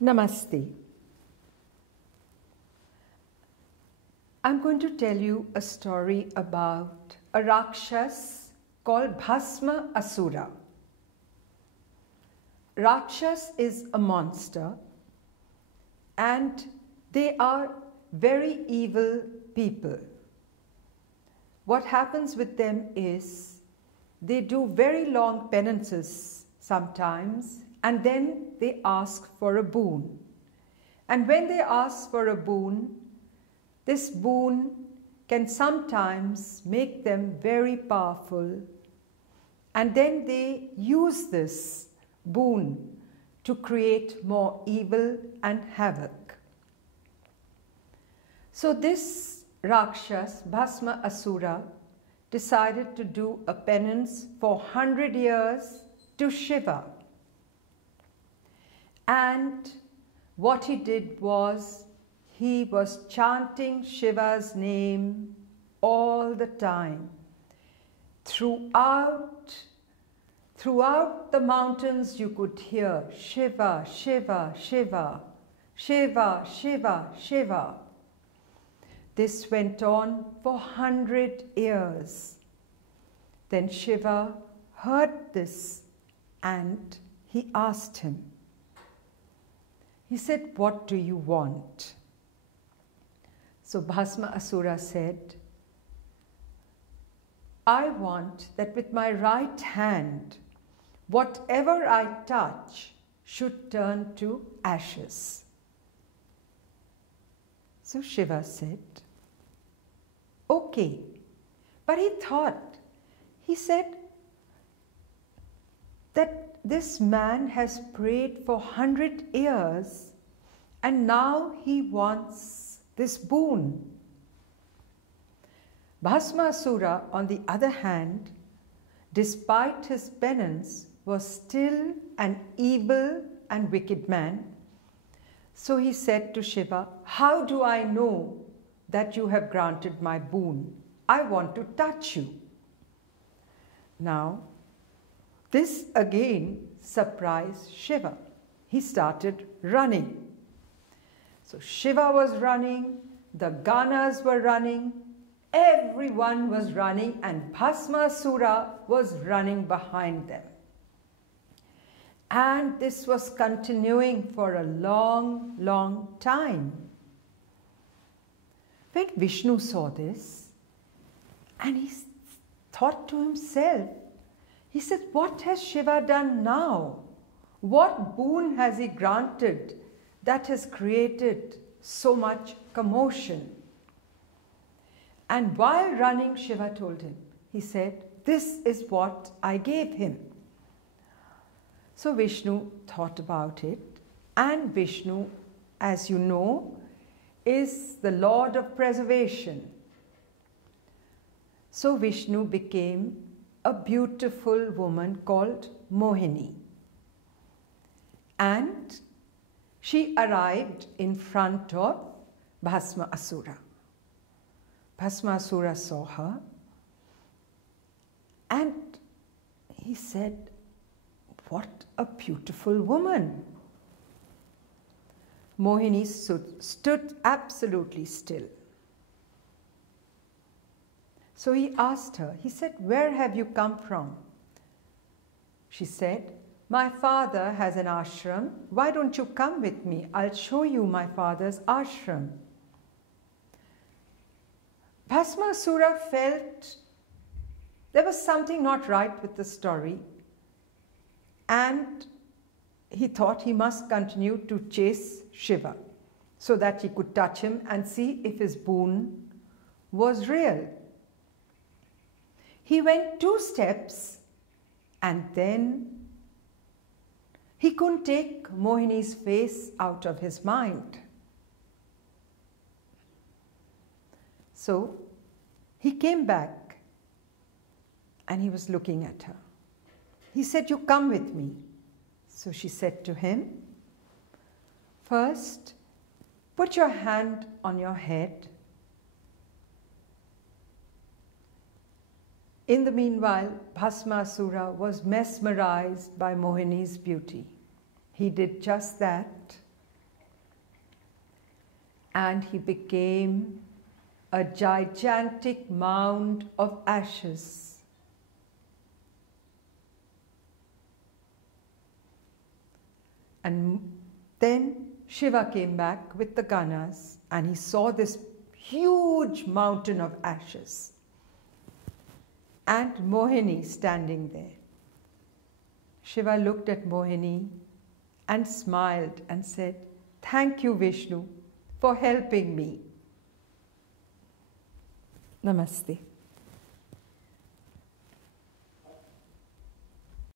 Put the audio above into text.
Namaste. I'm going to tell you a story about a Rakshas called Bhasma Asura. Rakshas is a monster and they are very evil people. What happens with them is they do very long penances sometimes and then they ask for a boon. And when they ask for a boon, this boon can sometimes make them very powerful, and then they use this boon to create more evil and havoc. So this Rakshas, Bhasma Asura, decided to do a penance for 100 years to Shiva. And what he did was, he was chanting Shiva's name all the time. Throughout the mountains you could hear Shiva, Shiva, Shiva, Shiva, Shiva, Shiva. This went on for 100 years. Then Shiva heard this and he asked him. He said, "What do you want?" So Bhasma Asura said, "I want that with my right hand, whatever I touch should turn to ashes." So Shiva said, "Okay." But he said that this man has prayed for 100 years and now he wants this boon. Bhasma Asura, on the other hand, despite his penance, was still an evil and wicked man. So he said to Shiva, "How do I know that you have granted my boon? I want to touch you." Now, this again surprised Shiva. He started running. So Shiva was running, the Ganas were running, everyone was running, and Bhasmasura was running behind them. And this was continuing for a long, long time. When Vishnu saw this, and he thought to himself, he said, "What has Shiva done now? What boon has he granted that has created so much commotion?" And while running, Shiva told him, he said, "This is what I gave him." So Vishnu thought about it, and Vishnu, as you know, is the Lord of preservation. So Vishnu became a beautiful woman called Mohini. And she arrived in front of Bhasma Asura. Bhasma Asura saw her and he said, "What a beautiful woman." Mohini stood absolutely still. So he asked her, he said, "Where have you come from?" She said, "My father has an ashram. Why don't you come with me? I'll show you my father's ashram." Bhasma Asura felt there was something not right with the story, and he thought he must continue to chase Shiva so that he could touch him and see if his boon was real. He went 2 steps and then he couldn't take Mohini's face out of his mind. So he came back and he was looking at her. He said, "You come with me." So she said to him, "First, put your hand on your head." In the meanwhile, Bhasmasura was mesmerized by Mohini's beauty. He did just that. and he became a gigantic mound of ashes. And then Shiva came back with the Ganas and he saw this huge mountain of ashes and Mohini standing there. Shiva looked at Mohini and smiled and said, "Thank you, Vishnu, for helping me." Namaste.